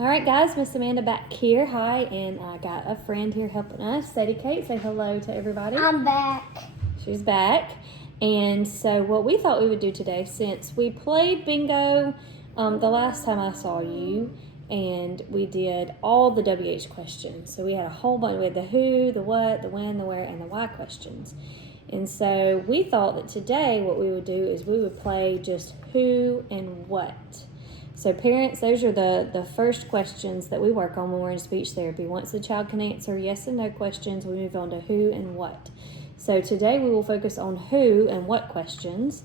All right, guys, Miss Amanda back here. Hi, and I got a friend here helping us. Sadie Kate, say hello to everybody. I'm back. She's back. And so what we thought we would do today, since we played bingo the last time I saw you, and we did all the WH questions. So we had a whole bunch. We had the who, the what, the when, the where, and the why questions. And so we thought that today what we would do is we would play just who and what. So parents, those are the first questions that we work on when we're in speech therapy. Once the child can answer yes and no questions, we move on to who and what. So today we will focus on who and what questions.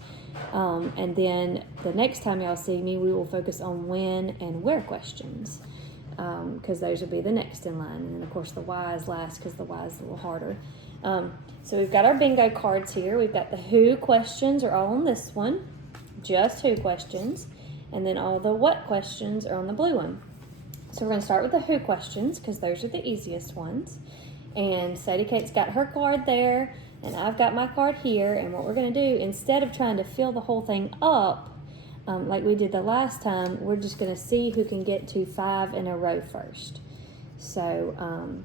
And then the next time y'all see me, we will focus on when and where questions. Because those will be the next in line. And then of course the why is last because the why is a little harder. So we've got our bingo cards here. We've got the who questions are all on this one. Just who questions. And then all the what questions are on the blue one. So we're going to start with the who questions because those are the easiest ones. And Sadie Kate's got her card there, and I've got my card here. And what we're going to do, instead of trying to fill the whole thing up, like we did the last time, we're just going to see who can get to 5 in a row first. So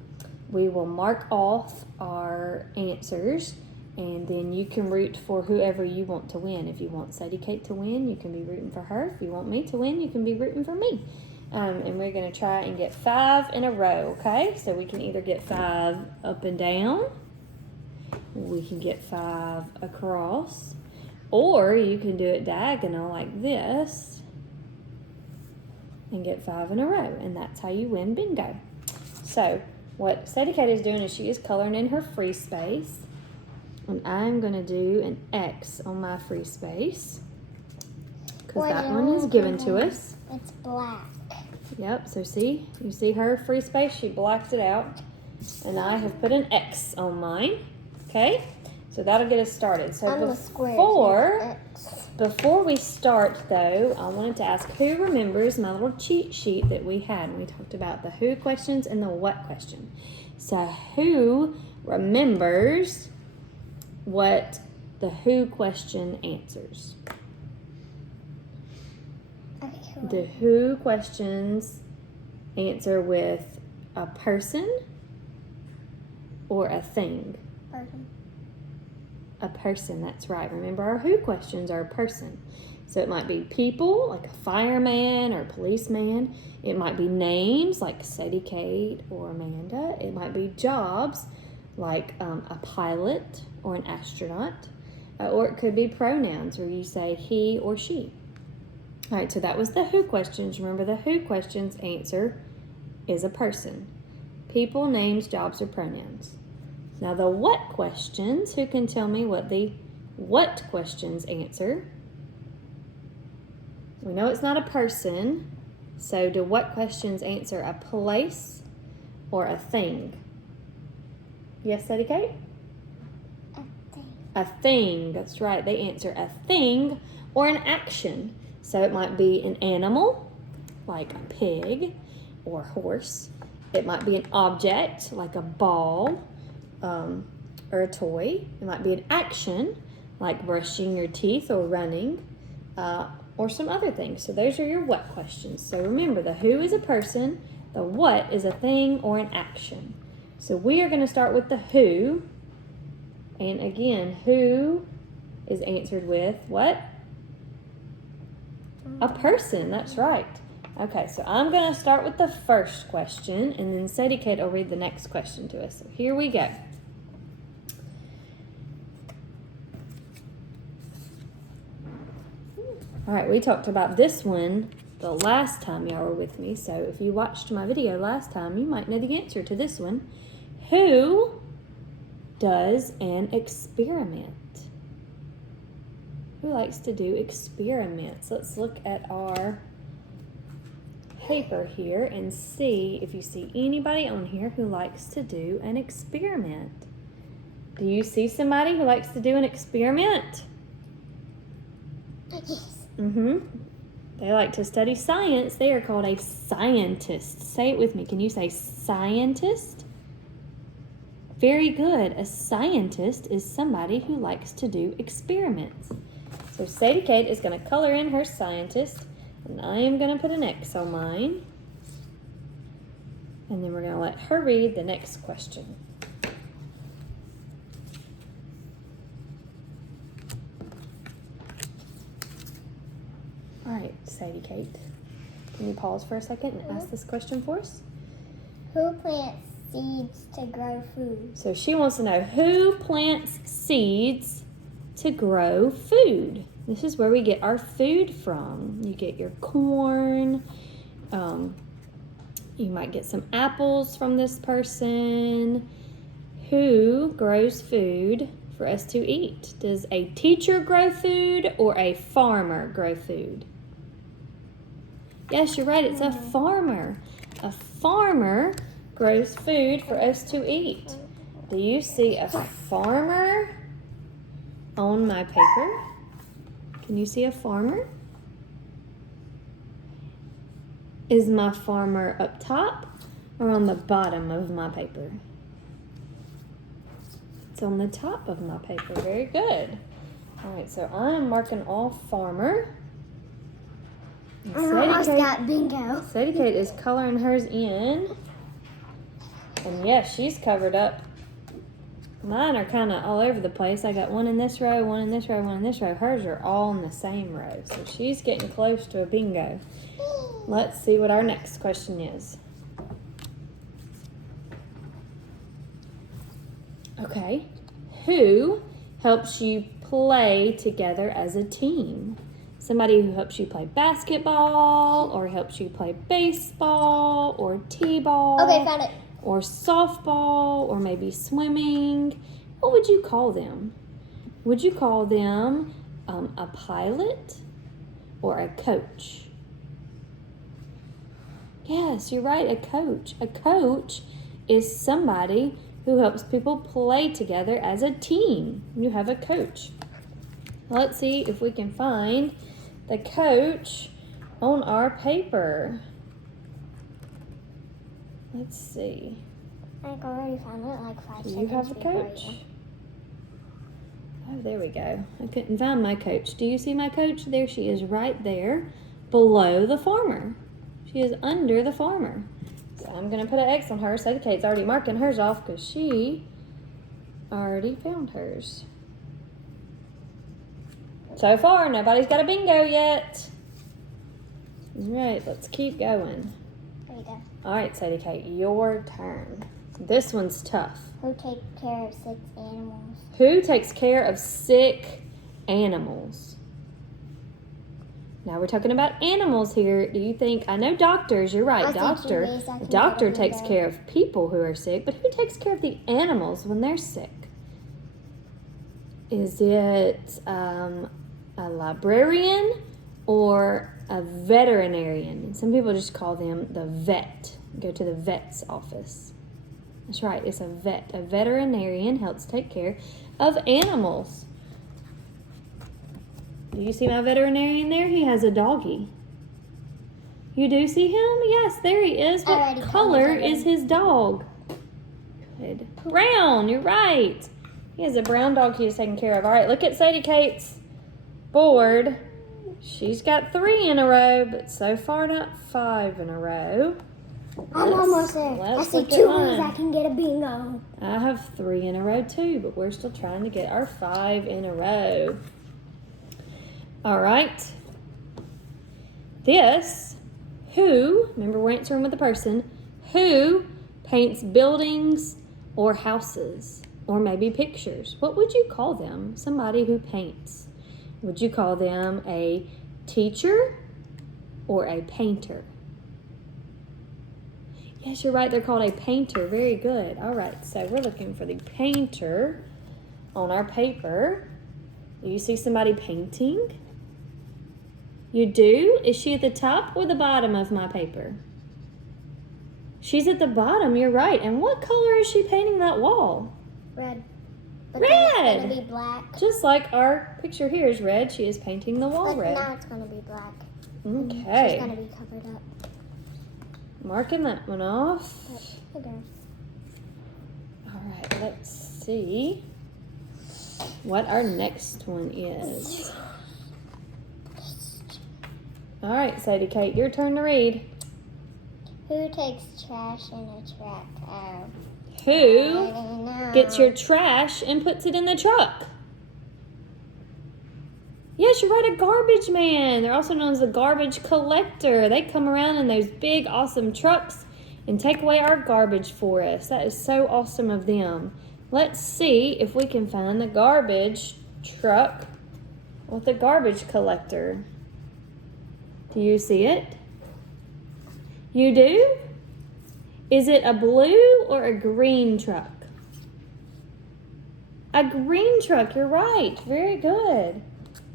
we will mark off our answers. And then you can root for whoever you want to win. If you want Sadie Kate to win, you can be rooting for her. If you want me to win, you can be rooting for me. And we're going to try and get 5 in a row, okay? So we can either get 5 up and down. We can get 5 across. Or you can do it diagonal like this and get 5 in a row. And that's how you win bingo. So what Sadie Kate is doing is she is coloring in her free space. And I'm going to do an X on my free space because that one is given to us. It's black. Yep, so see, you see her free space, she blacked it out. And I have put an X on mine. Okay, so that'll get us started. So before we start though, I wanted to ask who remembers my little cheat sheet that we had. We talked about the who questions and the what question. So who remembers what the who question answers? The who questions answer with a person or a thing? Person. A person, that's right. Remember, our who questions are a person. So it might be people, like a fireman or a policeman. It might be names, like Sadie Kate or Amanda. It might be jobs, like a pilot or an astronaut, or it could be pronouns where you say he or she. All right, so that was the who questions. Remember, the who questions answer is a person. People, names, jobs, or pronouns. Now the what questions, who can tell me what the what questions answer? We know it's not a person, so do what questions answer a place or a thing? Yes, Sadie Kate? A thing, that's right. They answer a thing or an action. So it might be an animal, like a pig or horse. It might be an object, like a ball or a toy. It might be an action, like brushing your teeth or running, or some other things. So those are your what questions. So remember, the who is a person, the what is a thing or an action. So we are going to start with the who. And again, who is answered with what? A person, that's right. Okay, so I'm going to start with the first question, and then Sadie Kate will read the next question to us. So here we go. All right, we talked about this one the last time y'all were with me. So if you watched my video last time, you might know the answer to this one. Who does an experiment? Who likes to do experiments? Let's look at our paper here and see if you see anybody on here who likes to do an experiment. Do you see somebody who likes to do an experiment? Yes. They like to study science. They are called a scientist. Say it with me. Can you say scientist? Very good. A scientist is somebody who likes to do experiments. So Sadie Kate is going to color in her scientist, and I am going to put an X on mine. And then we're going to let her read the next question. All right, Sadie Kate. Can you pause for a second and ask this question for us? Who plants seeds to grow food? So she wants to know who plants seeds to grow food. This is where we get our food from. You get your corn. You might get some apples from this person. Who grows food for us to eat? Does a teacher grow food or a farmer grow food? Yes, you're right. It's a farmer. A farmer grows food for us to eat. Do you see a farmer on my paper? Can you see a farmer? Is my farmer up top or on the bottom of my paper? It's on the top of my paper. Very good. All right, so I'm marking off farmer. I almost got bingo. Sadie Kate is coloring hers in. And yes, she's covered up. Mine are kind of all over the place. I got one in this row, one in this row, one in this row. Hers are all in the same row. So she's getting close to a bingo. Let's see what our next question is. Okay. Who helps you play together as a team? Somebody who helps you play basketball or helps you play baseball or t-ball. Okay, found it. Or softball or maybe swimming. What would you call them? Would you call them a pilot or a coach? Yes, you're right, a coach. A coach is somebody who helps people play together as a team. You have a coach. Let's see if we can find the coach on our paper. Let's see. I already found it like 5 seconds. Do you have a before coach? you. Oh, there we go. I couldn't find my coach. Do you see my coach? There she is right there below the farmer. She is under the farmer. So I'm going to put an X on her. Sadie Kate's already marking hers off because she already found hers. So far, nobody's got a bingo yet. All right, let's keep going. There you go. All right, Sadie Kate, your turn. This one's tough. Who takes care of 6 animals? Who takes care of sick animals? Now we're talking about animals here. Do you think, I know doctors, you're right, doctor. The doctor takes care of people who are sick, but who takes care of the animals when they're sick? Is it a librarian or a veterinarian? Some people just call them the vet. Go to the vet's office. That's right, it's a vet. A veterinarian helps take care of animals. Do you see my veterinarian there? He has a doggie. You do see him? Yes, there he is. What color is his dog? Good. Brown, you're right. He has a brown dog he is taking care of. All right, look at Sadie Kate's board. She's got 3 in a row, but so far not 5 in a row. I'm almost there. I see 2 wins. I can get a bingo. I have 3 in a row too, but we're still trying to get our 5 in a row. All right. Remember we're answering with a person, who paints buildings or houses or maybe pictures? What would you call them? Somebody who paints. Would you call them a teacher or a painter? Yes, you're right. They're called a painter. Very good. All right. So we're looking for the painter on our paper. Do you see somebody painting? You do? Is she at the top or the bottom of my paper? She's at the bottom. You're right. And what color is she painting that wall? Red. But Red. then it's going to be black. Just like our picture here is red. She is painting the wall But red. now it's going to be black. Okay. She's going to be covered up. Marking that one off. Okay. All right, let's see what our next one is. All right, Sadie Kate, your turn to read. Who takes trash in a truck? Oh, I Who don't know. gets your trash and puts it in the truck? Yes, you're right, a garbage man. They're also known as a garbage collector. They come around in those big, awesome trucks and take away our garbage for us. That is so awesome of them. Let's see if we can find the garbage truck with the garbage collector. Do you see it? You do? Is it a blue or a green truck? A green truck, you're right. Very good.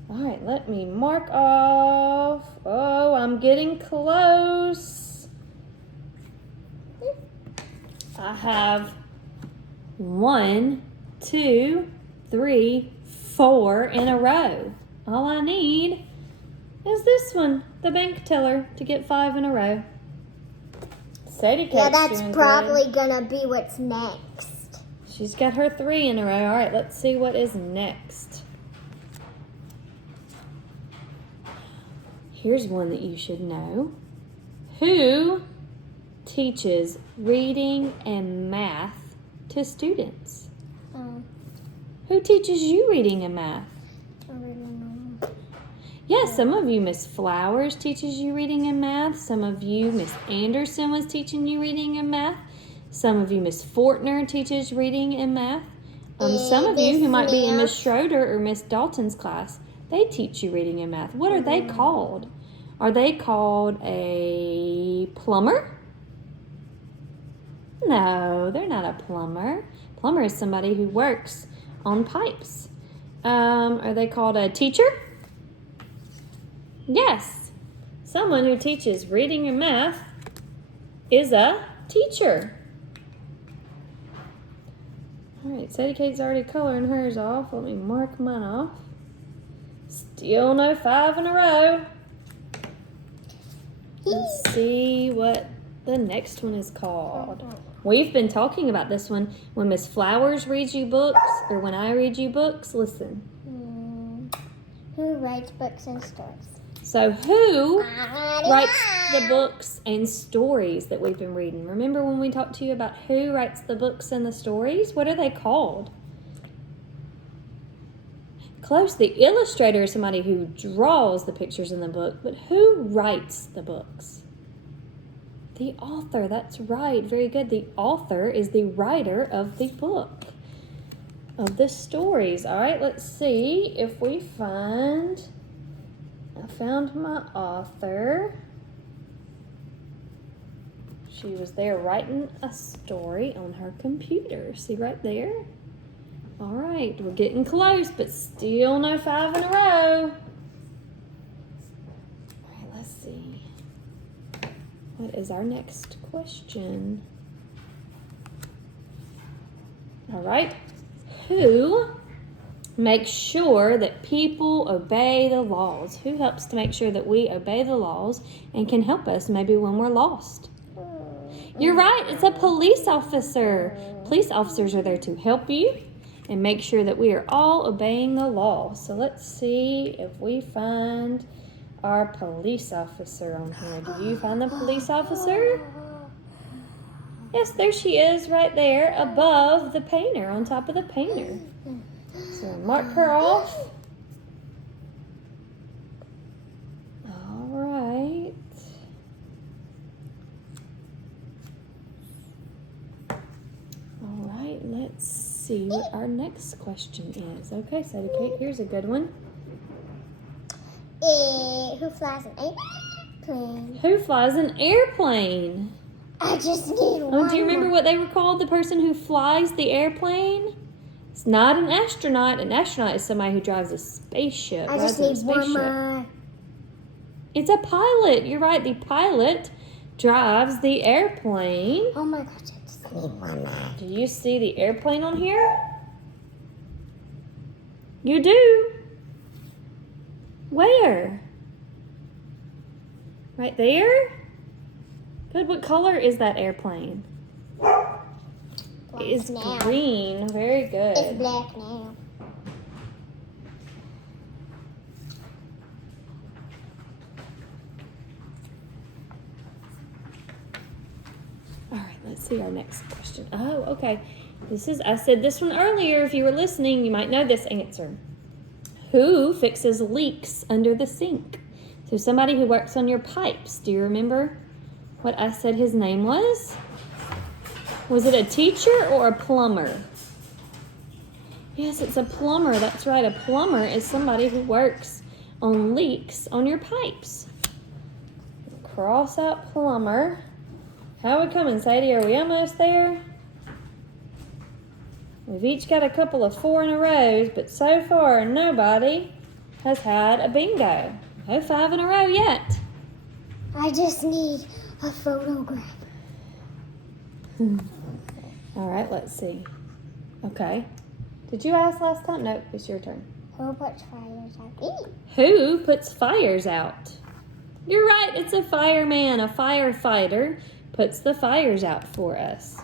All right, let me mark off. Oh, I'm getting close. I have 1, 2, 3, 4 in a row. All I need is this one, the bank teller, to get 5 in a row. Sadie Yeah, Kate's that's doing probably good. gonna be what's next. She's got her 3 in a row. All right, let's see what is next. Here's one that you should know. Who teaches reading and math to students? Who teaches you reading and math? I really don't know. Yes, some of you, Miss Flowers, teaches you reading and math. Some of you, Miss Anderson was teaching you reading and math. Some of you, Miss Fortner, teaches reading and math. Some of you who might be in Miss Schroeder or Miss Dalton's class, they teach you reading and math. What are they called? Are they called a plumber? No, they're not a plumber. Plumber is somebody who works on pipes. Are they called a teacher? Yes. Someone who teaches reading and math is a teacher. All right, Sadie Kate's already coloring hers off. Let me mark mine off. Still no 5 in a row. Let's see what the next one is called. We've been talking about this one. When Miss Flowers reads you books, or when I read you books, listen. Who writes books and stories? So who writes the books and stories that we've been reading? Remember when we talked to you about who writes the books and the stories? What are they called? Close. The illustrator is somebody who draws the pictures in the book, but who writes the books? The author. That's right. Very good. The author is the writer of the book, of the stories. All right, let's see if we find... I found my author. She was there writing a story on her computer. See right there? All right, we're getting close, but still no 5 in a row. All right, let's see. What is our next question? All right, who makes sure that people obey the laws? Who helps to make sure that we obey the laws and can help us maybe when we're lost? You're right, it's a police officer. Police officers are there to help you and make sure that we are all obeying the law. So let's see if we find our police officer on here. Do you find the police officer? Yes, there she is right there above the painter, on top of the painter. So mark her off. All right. All right, let's see what our next question is. Okay, Sadie Kate, here's a good one. Who flies an airplane? Who flies an airplane? I just need one. Oh, do you remember what they were called? The person who flies the airplane? It's not an astronaut. An astronaut is somebody who drives a spaceship. I just need one more. It's a pilot. You're right. The pilot drives the airplane. Oh my gosh, I just need one more. Do you see the airplane on here? You do. Where? Right there? Good. What color is that airplane? It's now. green. Very good. It's black now. Let's see our next question. Oh, okay. I said this one earlier. If you were listening, you might know this answer. Who fixes leaks under the sink? So somebody who works on your pipes. Do you remember what I said his name was? Was it a teacher or a plumber? Yes, it's a plumber. That's right. A plumber is somebody who works on leaks on your pipes. Cross out plumber. How are we coming, Sadie? Are we almost there? We've each got a couple of 4 in a row, but so far nobody has had a bingo. No 5 in a row yet. I just need a photograph. All right, let's see. Okay. Did you ask last time? Nope, it's your turn. Who puts fires out? Who puts fires out? You're right, it's a fireman. A firefighter puts the fires out for us.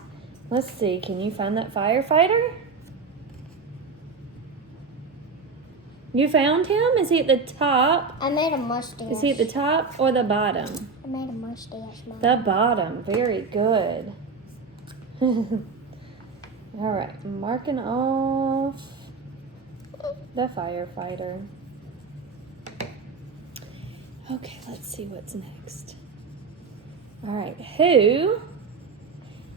Let's see, can you find that firefighter? You found him? Is he at the top? I made a mustache. Is he at the top or the bottom? I made a mustache. Mom. The bottom. Very good. All right, marking off the firefighter. Okay, let's see what's next. All right, who?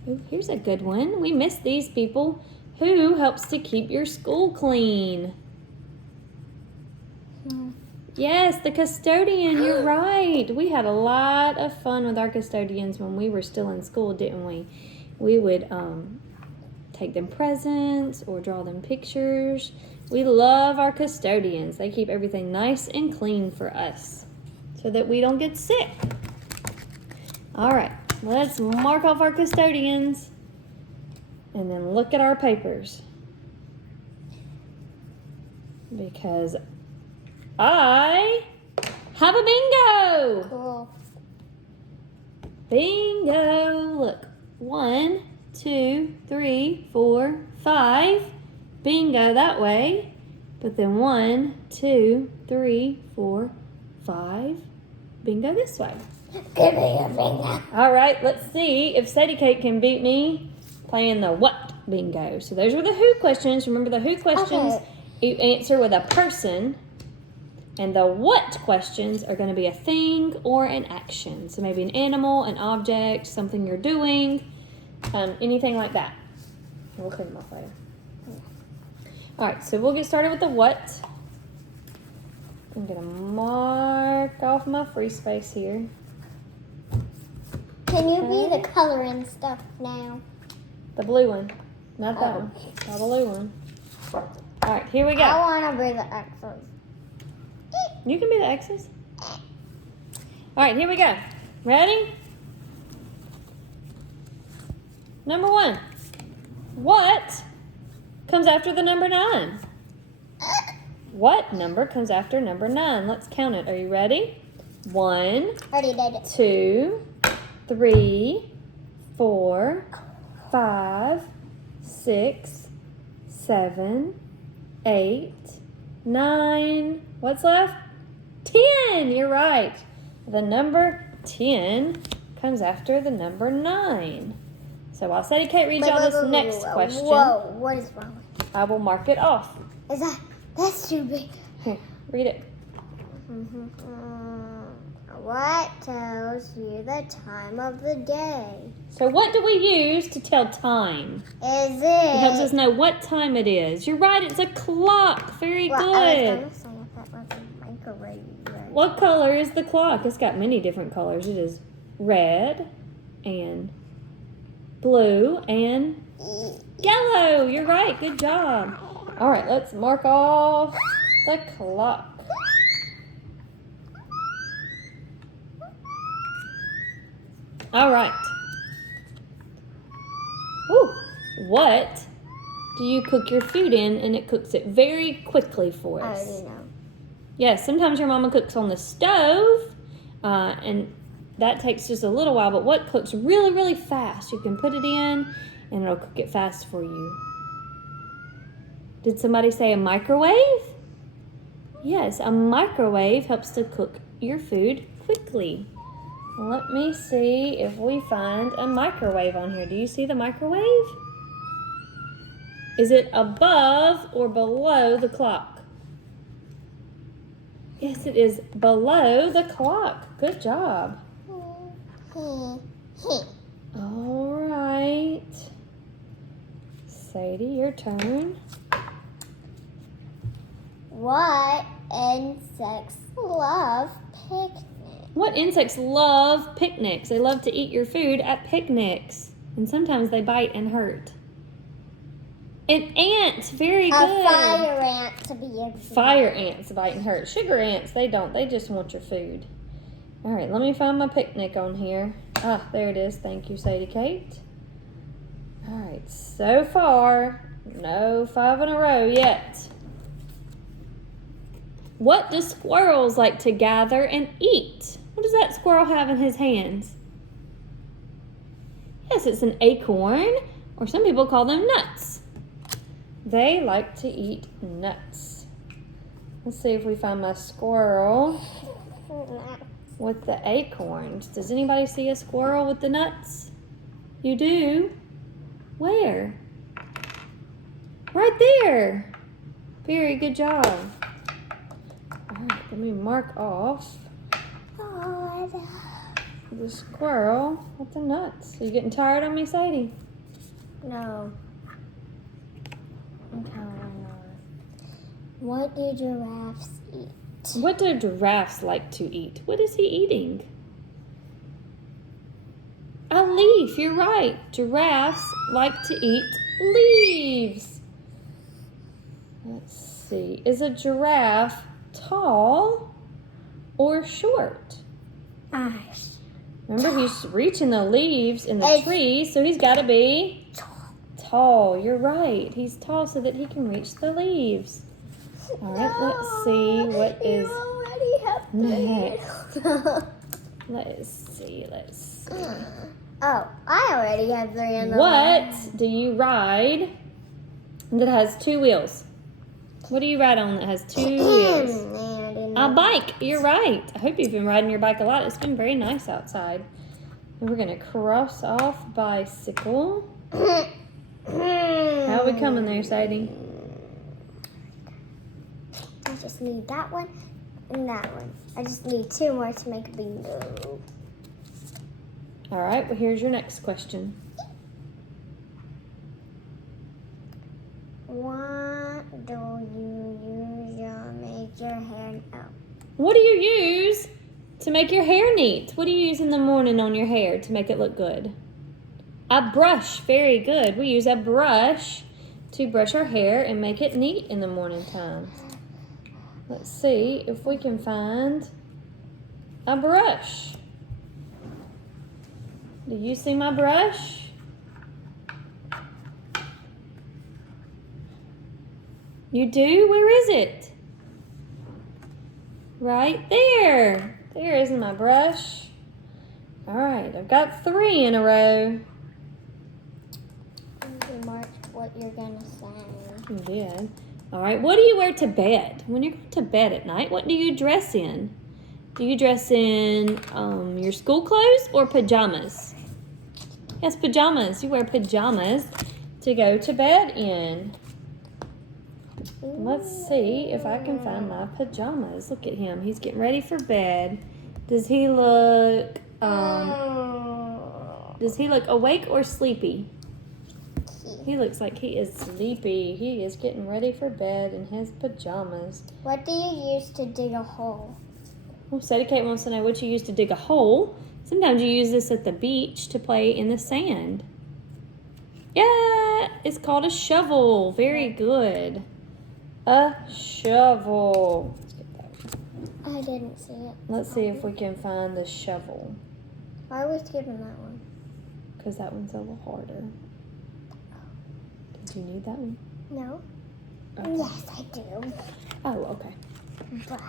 Ooh, here's a good one. We missed these people. Who helps to keep your school clean? Yes, the custodian. You're right. We had a lot of fun with our custodians when we were still in school, didn't we? We would take them presents or draw them pictures. We love our custodians. They keep everything nice and clean for us so that we don't get sick. All right. Let's mark off our custodians and then look at our papers. Because I have a bingo. Cool. Bingo. Look. 1, 2, 3, 4, 5. Bingo that way. But then 1, 2, 3, 4, 5. Bingo this way. Give me a bingo. All right, let's see if Sadie Kate can beat me playing the what bingo. So those were the who questions. Remember the who questions you answer with a person. And the what questions are going to be a thing or an action. So maybe an animal, an object, something you're doing, anything like that. We'll clean them off later. All right, so we'll get started with the what. I'm going to mark off my free space here. Can you be the coloring stuff now? The blue one. Not that one. The blue one. All right, here we go. I want to be the X's. You can be the X's. All right, here we go. Ready? Number 1. What comes after the number 9? What number comes after number 9? Let's count it. Are you ready? 1, Already did it. 2, 3, 4, 5, 6, 7, 8, 9. What's left? 10. You're right. The number 10 comes after the number 9. So while Sadie Kate reads y'all this next question, Whoa, what is wrong? I will mark it off. That's too big. Here, read it. What tells you the time of the day? So what do we use to tell time? Is It helps it? us know what time it is. You're right, it's a clock. Very Well, good. I was going to say if that was a microwave. What color is the clock? It's got many different colors. It is red and blue and yellow. You're right. Good job. All right, let's mark off the clock. All right. Ooh, what do you cook your food in and it cooks it very quickly for I us? already know. Yes, sometimes your mama cooks on the stove, and that takes just a little while, but what cooks really, really fast? You can put it in, and it'll cook it fast for you. Did somebody say a microwave? Yes, a microwave helps to cook your food quickly. Let me see if we find a microwave on here. Do you see the microwave? Is it above or below the clock? Yes, it is below the clock. Good job. All right. Sadie, your turn. What insects love picnics? What insects love picnics? They love to eat your food at picnics. And sometimes they bite and hurt. And ants, very good. A fire ant to be exact. Fire ants bite and hurt. Sugar ants, they don't. They just want your food. All right, let me find my picnic on here. Ah, there it is. Thank you, Sadie Kate. All right, so far, no 5 in a row yet. What do squirrels like to gather and eat? What does that squirrel have in his hands? Yes, it's an acorn, or some people call them nuts. They like to eat nuts. Let's see if we find my squirrel with the acorns. Does anybody see a squirrel with the nuts? You do? Where? Right there. Very good job. All right, let me mark off the squirrel with the nuts. Are you getting tired on me, Sadie? No. Okay. What do giraffes eat? What do giraffes like to eat? What is he eating? A leaf. You're right. Giraffes like to eat leaves. Let's see. Is a giraffe tall or short? Remember, he's reaching the leaves in the trees, so he's got to be tall. You're right. He's tall so that he can reach the leaves. All right, let's see what is next. Let's see. Oh, I already have 3 in the What do you ride that has 2 wheels? What do you ride on that has 2 wheels? A bike. You're right. I hope you've been riding your bike a lot. It's been very nice outside. And we're going to cross off bicycle. How are we coming there, Sadie? I just need that one and that one. I just need 2 more to make a bingo. All right, well, here's your next question. What do you use to make your hair? Oh. What do you use to make your hair neat? What do you use in the morning on your hair to make it look good? A brush. Very good. We use a brush to brush our hair and make it neat in the morning time. Let's see if we can find a brush. Do you see my brush? You do? Where is it? Right there. There is my brush. All right, I've got 3 in a row. You mark what you're going to say. You did. All right, what do you wear to bed? When you're going to bed at night, what do you dress in? Do you dress in your school clothes or pajamas? Yes, pajamas. You wear pajamas to go to bed in. Let's see if I can find my pajamas. Look at him. He's getting ready for bed. Does he look awake or sleepy? He looks like he is sleepy. He is getting ready for bed in his pajamas. What do you use to dig a hole? Well, Sadie Kate wants to know what you use to dig a hole. Sometimes you use this at the beach to play in the sand. Yeah, it's called a shovel. Very good. A shovel. Let's get that one. I didn't see it. Let's see if we can find the shovel. Why are we skipping that one? Because that one's a little harder. Did you need that one? No. Okay. Yes, I do. Oh, okay. But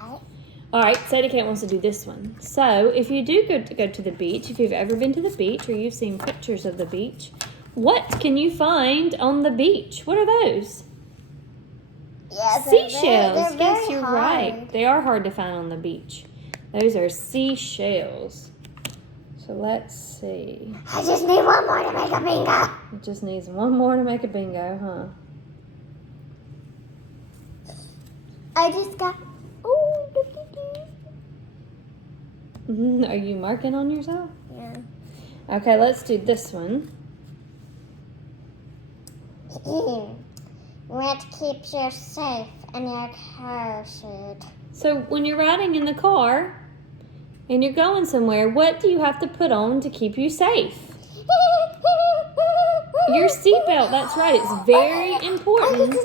All right, Sadie Kate wants to do this one. So, if you do go to the beach, if you've ever been to the beach or you've seen pictures of the beach, what can you find on the beach? What are those? yes, Seashells. They're Yes, very you're hard. right. They are hard to find on the beach. Those are seashells. So let's see. I just need one more to make a bingo. It just needs one more to make a bingo, huh? I just got. Oh, Are you marking on yourself? yeah. Okay, let's do this one. What keeps you safe in your car seat? So when you're riding in the car and you're going somewhere, what do you have to put on to keep you safe? Your seatbelt, that's right. It's very important.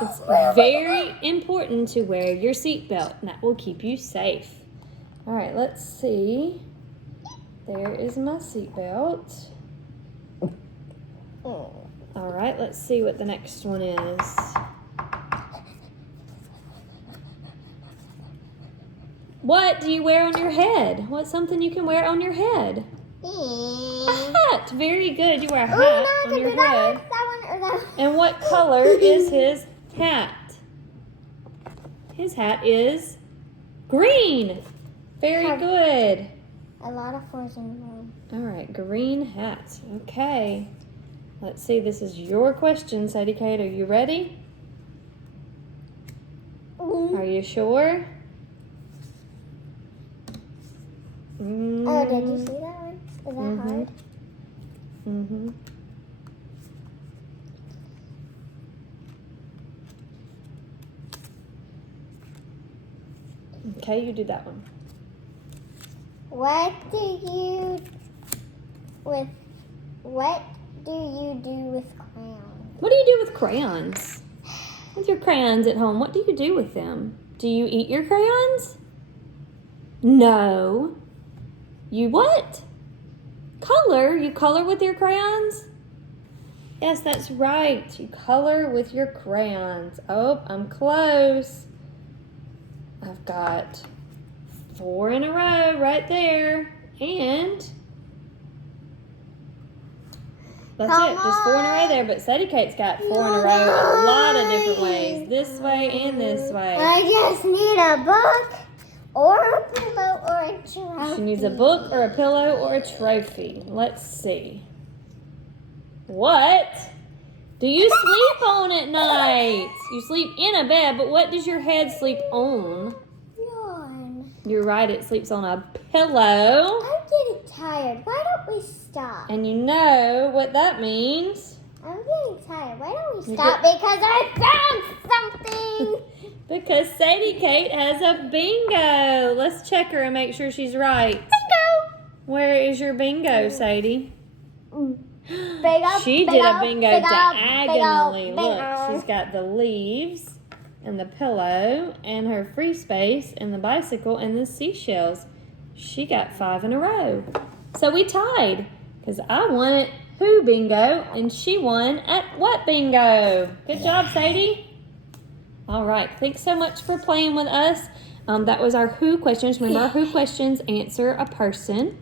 It's very important to wear your seatbelt, and that will keep you safe. All right, let's see. There is my seatbelt. All right, let's see what the next one is. What do you wear on your head? What's something you can wear on your head? A hat. Very good. You wear a hat on your head. And what color is his hat? His hat is green. Very good. A lot of fours in a row. All right, green hat. Okay. Let's see. This is your question, Sadie Kate. Are you ready? Are you sure? Oh, did you see that one? Is that hard? Mm-hmm. Okay, you do that one. What do you do with crayons? What do you do with crayons? With your crayons at home, what do you do with them? Do you eat your crayons? No. You what? Color? You color with your crayons? Yes, that's right. You color with your crayons. Oh, I'm close. I've got 4 in a row right there. And that's Come it. Just 4 in a row there. But Sadie Kate's got 4 in a row a lot of different ways. This way and this way. I just need a book or a pillow or a trophy. She needs a book or a pillow or a trophy. Let's see. What do you sleep on at night? You sleep in a bed, but what does your head sleep on? Yawn. You're right, it sleeps on a pillow. I'm getting tired. Why don't we stop? And you know what that means. I'm getting tired. Why don't we stop? Because I found something. Because Sadie Kate has a bingo. Let's check her and make sure she's right. Bingo. Where is your bingo, Sadie? Bingo. She did a bingo diagonally. bingo. Look, she's got the leaves and the pillow and her free space and the bicycle and the seashells. She got 5 in a row. So we tied because I won at Who Bingo and she won at What Bingo. Good job, Sadie. All right. Thanks so much for playing with us. That was our Who questions. Remember, our Who questions answer a person,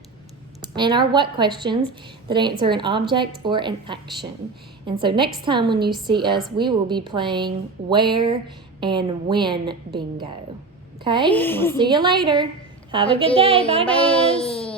and our What questions that answer an object or an action. And so next time when you see us, we will be playing Where and When Bingo. Okay? We'll see you later. Have a good day. Bye, guys.